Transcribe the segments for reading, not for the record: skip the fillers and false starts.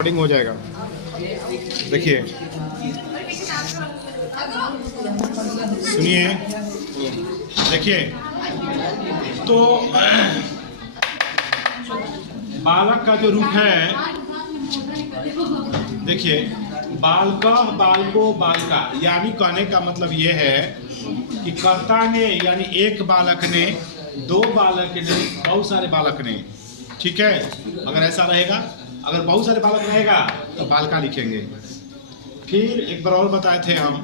Recording हो जाएगा। देखिए, सुनिए, देखिए तो बालक का जो रूप है, देखिए बालका, बालको, बालका, यानी कहने का मतलब ये है कि कर्ता ने यानी एक बालक ने, दो बालक ने, बहुत सारे बालक ने। ठीक है, अगर ऐसा रहेगा, अगर बहुत सारे बालक रहेगा तो बालका लिखेंगे। फिर एक बार और बताए थे हम,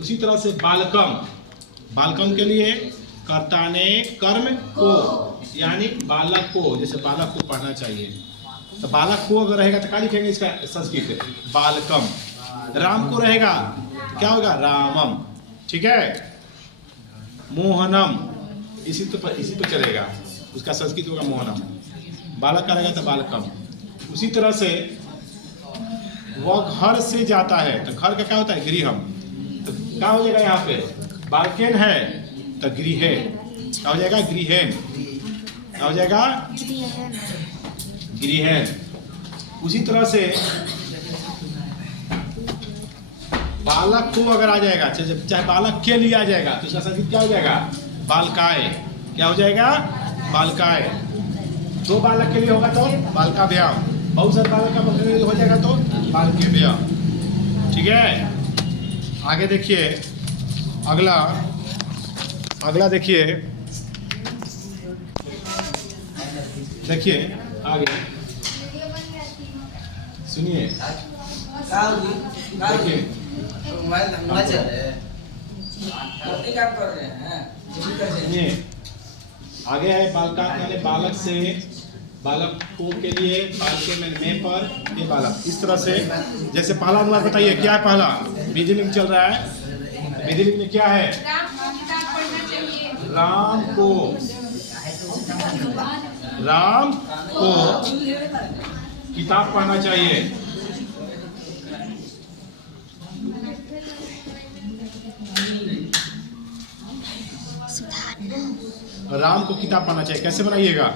उसी तरह से बालकम, बालकम के लिए कर्ता ने कर्म को यानी बालक को, जैसे बालक को पढ़ना चाहिए तो बालक को अगर रहेगा तो क्या लिखेंगे इसका संस्कृत बालकम। राम को रहेगा तो क्या होगा रामम। ठीक है, मोहनम, इसी पे चलेगा, उसका संस्कृत होगा मोहनम। बालक का रहेगा तो बालकम। उसी तरह से वह घर से जाता है तो घर का क्या होता है गृहम, तो क्या हो जाएगा यहाँ पे बालकेन है तो गृह, क्या हो जाएगा गृहन, क्या हो जाएगा गृहन। उसी तरह से बालक को अगर आ जाएगा, चाहे बालक के लिए आ जाएगा तो उसका संस्कृत क्या हो जाएगा बालकाय, क्या हो जाएगा बालकाय। दो बालक के लिए होगा तो बालकाभ्याम, बहुत सारे बालक का मतलब हो जाएगा तो बालकेभ्याम। ठीक है, आगे देखिए, अगला देखिए, आगे सुनिए, देखिए सुनिए, आगे है बालका यानी बालक से, बालक को के लिए बालके में पर ये बालक। इस तरह से जैसे पहला अनुवाद बताइए क्या है, पहला विधिलिंग चल रहा है, विधिलिंग में क्या है राम को, राम को किताब पढ़ना चाहिए। राम को किताब पढ़ना चाहिए, कैसे बनाइएगा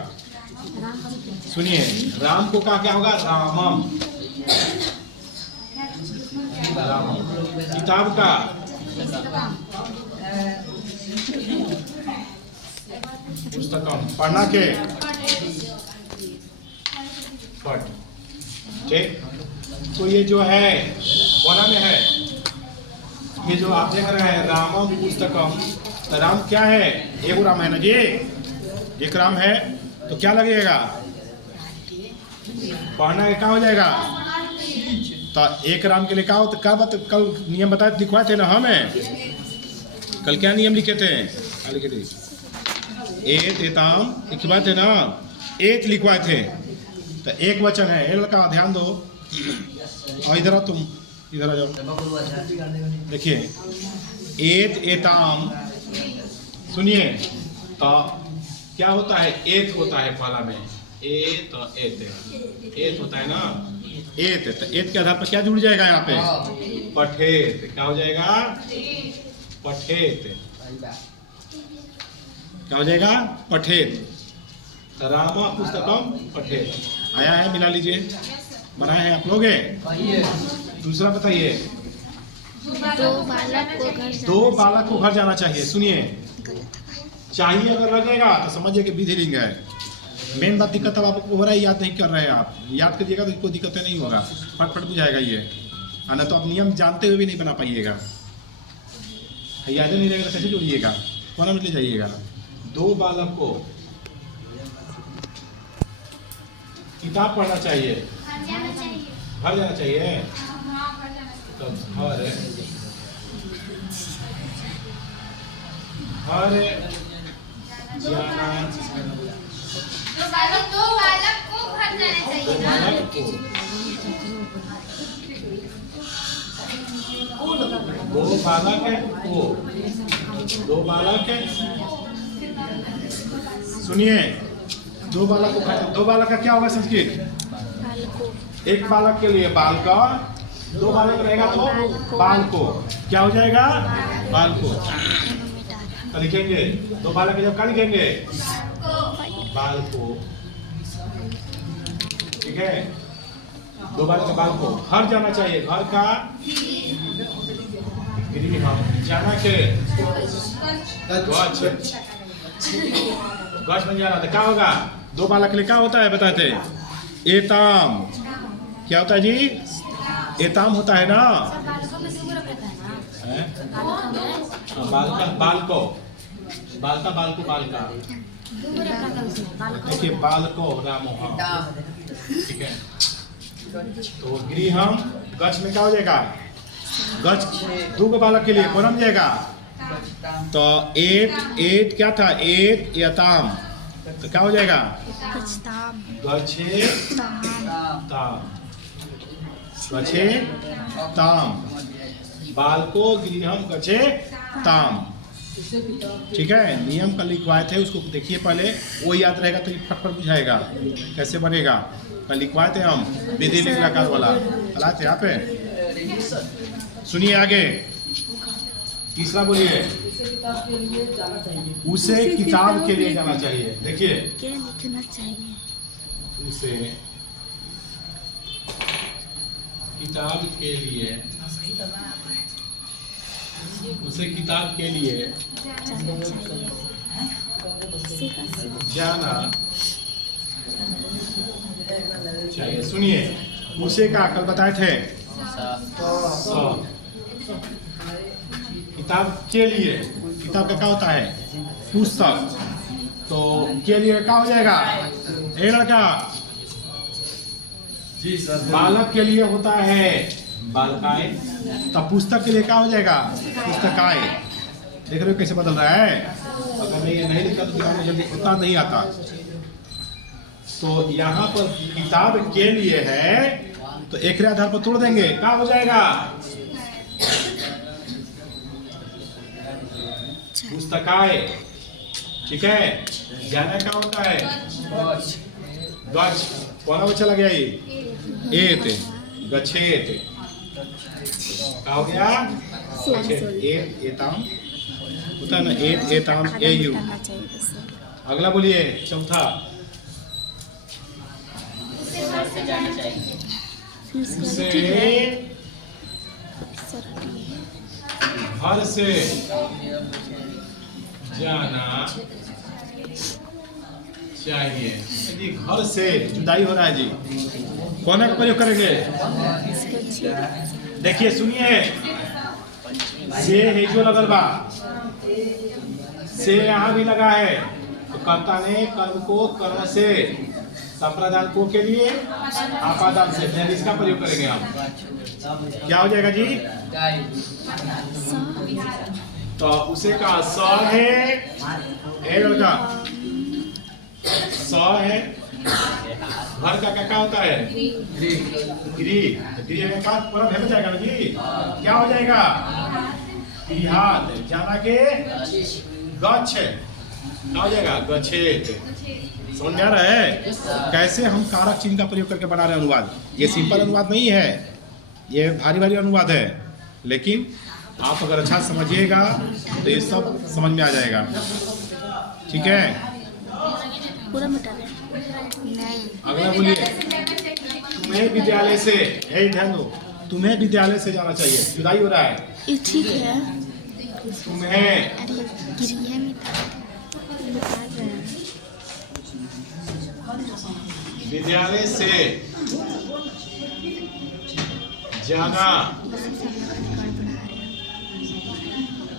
सुनिए, राम को क्या होगा रामम, रामम। किताब का पुस्तकम, पढ़ना के पढ़। ठीक, तो ये जो है कोना में है, ये जो आप देख रहे हैं रामम पुस्तकम, तो राम क्या है, एक राम है ना जी, एक राम है तो क्या लगेगा पढ़ना क्या हो जाएगा, तो एक राम के लिए क्या होता, क्या बात कल नियम बताए दिखवाए थे ना हमें, कल क्या नियम लिखे थे, लिखे थे एत एताम लिखवाए थे ना, एत लिखवाए थे, तो एक वचन है, ए लड़का ध्यान दो, और इधर आओ, तुम इधर आ जाओ। देखिए एत एताम, सुनिए, तो क्या होता है एत होता है पहला में, एत एत होता है ना, एत, तो एत के आधार पर क्या जुड़ जाएगा यहाँ पे पठेत, क्या हो जाएगा पठेत, क्या हो जाएगा पठेत। तो रामा पुस्तकम पठेत आया है, मिला लीजिए, बनाए हैं आप लोग। दूसरा बताइए, दो बालक को घर जाना चाहिए। सुनिए, चाहिए अगर लगेगा तो समझिए कि विधिलिंग है। मेन बात दिक्कत अब आपको हो रहा है, याद नहीं कर रहे हैं आप, याद करिएगा तो कोई दिक्कत नहीं होगा, फटफट बुझाएगा ये, ना तो आप नियम जानते हुए भी नहीं बना पाइएगा, याद नहीं रहेगा तो कैसे जोड़िएगा, कोना में ले जाइएगा। दो बालक को किताब पढ़ना चाहिए, घर जाना चाहिए, तो घर जाना, दो बालक को घर जाना चाहिए, दो बालक है को, दो बालक है, सुनिए, दो बालक को, दो बालक का क्या होगा संस्कृत, एक बालक के लिए बाल का, दो बालक रहेगा तो बाल को, क्या हो जाएगा बाल को, तो लिखेंगे दो बालक जब क्या लिखेंगे बाल को। ठीक है, दो बार का बाल को घर जाना चाहिए, घर का गृह जाना के गच गच बन जाना तो क्या होगा? दो बालक के लिए क्या होता है बताते? एताम। क्या होता है जी? एताम होता है ना। बालको देखिए बालको रामो। हाँ ठीक है। तो गृहम गच में क्या हो जाएगा? गच दो के बालक के लिए कौन हो जाएगा? तो एट क्या था? एट यताम तो क्या हो जाएगा? गच्छे ताम बालको गृहम गच्छे ताम। ठीक है, नियम कल लिखवाए थे, उसको देखिए पहले, वो याद रहेगा तो फटफट बुझाएगा कैसे बनेगा। कल लिखवाए थे हम विधि लिखलाकार वाला, चलाते यहाँ पे। सुनिए आगे तीसरा बोलिए। उसे किताब के लिए जाना चाहिए। देखिए लिखना चाहिए। उसे किताब के लिए, उसे किताब के लिए जाना चाहिए। सुनिए उसे का कल बताए थे किताब के लिए। किताब का क्या होता है? पुस्तक। तो के लिए क्या हो जाएगा? ए लड़का बालक के लिए होता है बालकाय, तब पुस्तक के लिए क्या हो जाएगा? पुस्तकाय। देख रहे हो कैसे बदल रहा है? अगर नहीं लिखा तो दिमाग में जल्दी उतना नहीं आता। तो यहाँ पर किताब के लिए है तो एक आधार पर तोड़ देंगे, क्या हो जाएगा? पुस्तकाय। ठीक है, जाना क्या होता है? गच। कौन बच्चा लग गया? एत गच्छेत क्या हो गया? एत एताम होता है ना, एत एताम एयु। अगला बोलिए चौथा। उसे घर से जाना चाहिए। यदि घर से जुदाई हो रहा है जी, कौन का प्रयोग करेंगे? देखिए सुनिए, से है जो लगल बा, से यहाँ भी लगा है तो कर्ता ने कर्म को कर्म से, संप्रदान को के लिए आपादान से, फिर इसका प्रयोग करेंगे हम। क्या हो जाएगा जी? तो उसे का स है, ए लड़का स है। घर का क्या होता है? गृह। गृह में का परम है जाएगा ना जी? क्या हो जाएगा? गृहात। जाना के गच्छ क्या हो जाएगा? गच्छेत। समझ में आ रहा है कैसे हम कारक चिन्ह का प्रयोग करके बना रहे हैं अनुवाद? ये सिंपल अनुवाद नहीं है, ये भारी अनुवाद है, लेकिन आप अगर अच्छा समझिएगा तो ये सब समझ में आ जाएगा। ठीक है, पूरा मिटा दे। नहीं, अगला बोलिए। तुम्हें विद्यालय से, ध्यान दो, तुम्हें विद्यालय से जाना चाहिए। जुदाई हो रहा है, ये ठीक है। तुम्हें गृह में विद्यालय से जाना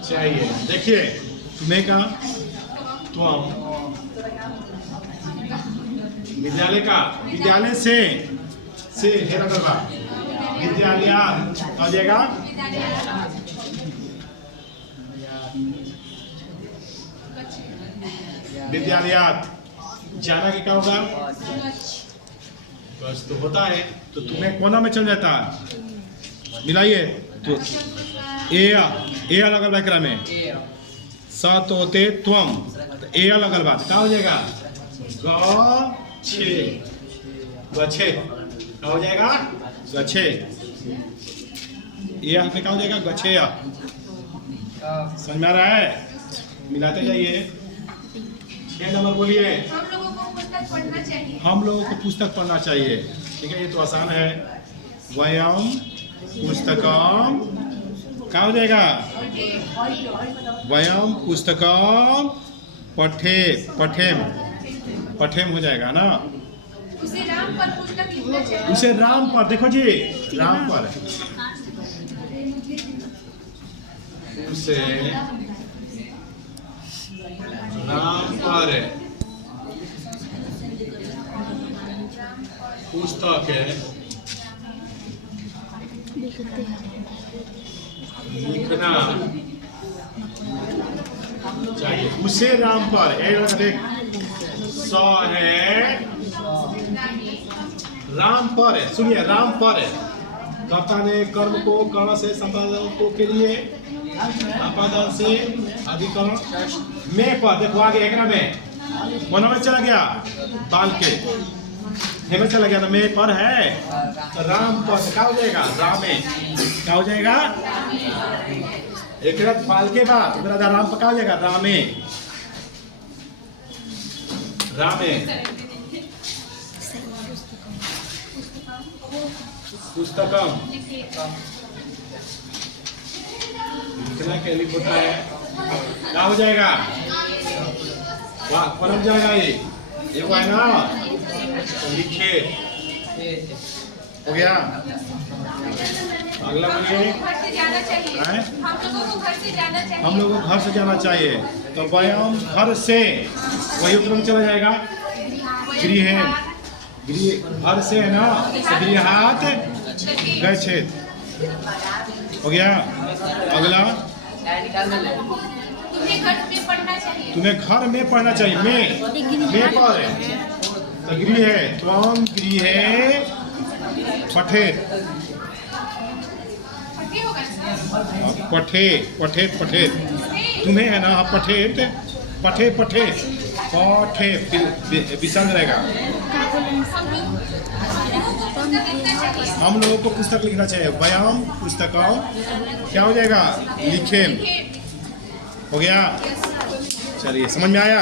चाहिए। देखिए तुम्हें का तुम विद्यालय का, विद्यालय से हेरा करवा, विद्यालय आ जाएगा। विद्यालयात जाना के क्या होगा? बस तो होता है, तो तुम्हें कोना में चल जाता है। मिलाइए तो ए अलग एकरा में स तोते त्वम, तो ए अलग बात क्या हो जाएगा? गच्छे। गच्छे क्या हो जाएगा? गच्छे। ये पे क्या हो जाएगा? गच्छे। समझ में आ रहा है? मिलाते जाइए। 6 नंबर बोलिए। हम लोगों को पुस्तक पढ़ना चाहिए। हम लोगों को पुस्तक पढ़ना चाहिए। ठीक है, ये तो आसान है। वयम पुस्तकम क्या हो जाएगा? वयम पुस्तकम पठेम हो जाएगा ना। उसे राम पर पुस्तक लिखना चाहिए। उसे राम पर, देखो जी, राम पर, उसे राम पर पुस्तक लिखते हैं। लिखना चाहिए। उसे राम पर, एक देख, स है राम पर है। सुनिए, राम पर है। कर्ता ने कर्म को कर्ण से संपादन को के लिए संपादन से अधिकरण में पर, देखो आगे एक ना में कोना में चला गया, बाल के में चला गया, तो में पर है तो राम पर क्या हो जाएगा? रामे क्या हो जाएगा? एक रथ बाल के बाद उधर राम पर क्या हो जाएगा? रामे रामे पुस्तकम लिखना के लिए होता है, क्या हो जाएगा? वाह, पलट जाएगा ये है ना, तो लिखे हो गया। अगला बोलिए। घर से जाना चाहिए। हैं? हम लोगों को घर से जाना चाहिए। हम लोगों को घर से जाना चाहिए, तो व्यायाम घर से वही उत्तर में चला जाएगा। गृह घर से है ना, गृहात गच्छेत् हो गया। अगला, तुम्हें घर में पढ़ना चाहिए। तुम्हें घर में पढ़ना चाहिए। में पर है तो गृह है, त्वं गृहे पठेत् पढ़ी होगा सर। पठेत तुम्हें है ना, पठेत पठे विसर्ग रहेगा। हम लोगों को पुस्तक लिखना चाहिए। व्यायाम पुस्तकम क्या हो जाएगा? लिखे हो गया। चलिए, समझ में आया?